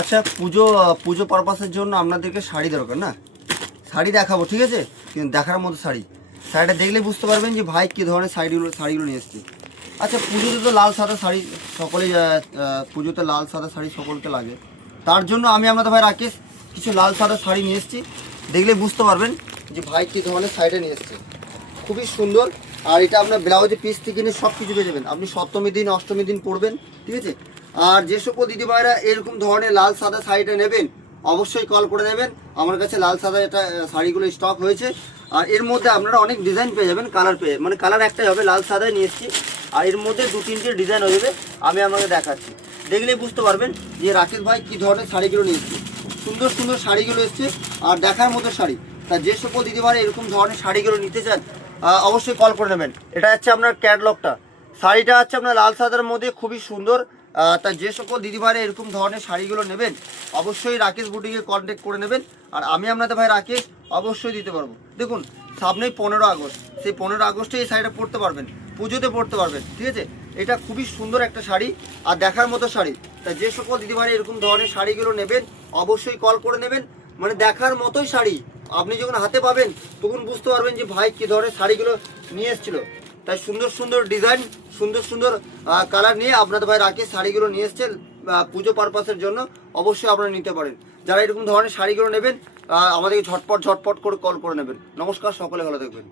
আচ্ছা, পুজো পারপাসের জন্য আপনাদেরকে শাড়ি দরকার না? শাড়ি দেখাবো, ঠিক আছে, কিন্তু দেখার মতো শাড়িটা দেখলে বুঝতে পারবেন যে ভাই কী ধরনের শাড়িগুলো নিয়ে এসছে। আচ্ছা, পুজোতে তো লাল সাদা শাড়ি সকলেই, পুজোতে লাল সাদা শাড়ি সকলকে লাগে। তার জন্য আমি আপনাদের ভাই রাকেশ কিছু লাল সাদা শাড়ি নিয়ে এসেছি। দেখলে বুঝতে পারবেন যে ভাই কী ধরনের শাড়িটা নিয়ে এসছে, খুবই সুন্দর। আর এটা আপনার ব্লাউজে পিস থেকে নিয়ে সব কিছু পেয়ে যাবেন। আপনি সপ্তমী দিন অষ্টমী দিন পরবেন, ঠিক আছে। আর যে সকল দিদিভাইরা এরকম ধরনের লাল সাদা শাড়িটা নেবেন অবশ্যই কল করে নেবেন। আমার কাছে লাল সাদা এটা শাড়িগুলো স্টক হয়েছে। আর এর মধ্যে আপনারা অনেক ডিজাইন পেয়ে যাবেন, কালার মানে কালার একটাই হবে, লাল সাদায় নিয়ে এসেছি। আর এর মধ্যে 2-3টে ডিজাইন হয়ে যাবে, আমি আপনাকে দেখাচ্ছি। দেখলেই বুঝতে পারবেন যে রাকেশ ভাই কী ধরনের শাড়িগুলো নিয়ে এসছে। সুন্দর সুন্দর শাড়িগুলো এসছে আর দেখার মতো শাড়ি। তা যে সকল দিদিভাইরা এরকম ধরনের শাড়িগুলো নিতে চান অবশ্যই কল করে নেবেন। এটা হচ্ছে আপনার ক্যাটলগটা, শাড়িটা হচ্ছে আপনার লাল সাদার মধ্যে খুবই সুন্দর। তা যে সকল দিদিভাইরা এরকম ধরনের শাড়িগুলো নেবেন অবশ্যই রাকেশ বুটিকে কন্ট্যাক্ট করে নেবেন। আর আমি আপনাদের ভাই রাকেশ অবশ্যই দিতে পারবো। দেখুন, সামনেই 15 আগস্ট, সেই 15 আগস্টে এই শাড়িটা পরতে পারবেন, পুজোতে পরতে পারবেন, ঠিক আছে। এটা খুবই সুন্দর একটা শাড়ি আর দেখার মতো শাড়ি। তা যে সকল দিদিভাইরা এরকম ধরনের শাড়িগুলো নেবেন অবশ্যই কল করে নেবেন। মানে দেখার মতোই শাড়ি, আপনি যখন হাতে পাবেন তখন বুঝতে পারবেন যে ভাই কী ধরনের শাড়িগুলো নিয়ে এসেছিলো। তাই সুন্দর সুন্দর ডিজাইন, সুন্দর সুন্দর কালার নিয়ে আপনাদের ভাই রাকেশ শাড়িগুলো নিয়ে এসছেন পুজো পারপাসের জন্য। অবশ্যই আপনারা নিতে পারেন। যারা এরকম ধরনের শাড়িগুলো নেবেন আমাদেরকে ঝটপট করে কল করে নেবেন। নমস্কার, সকলে ভালো থাকবেন।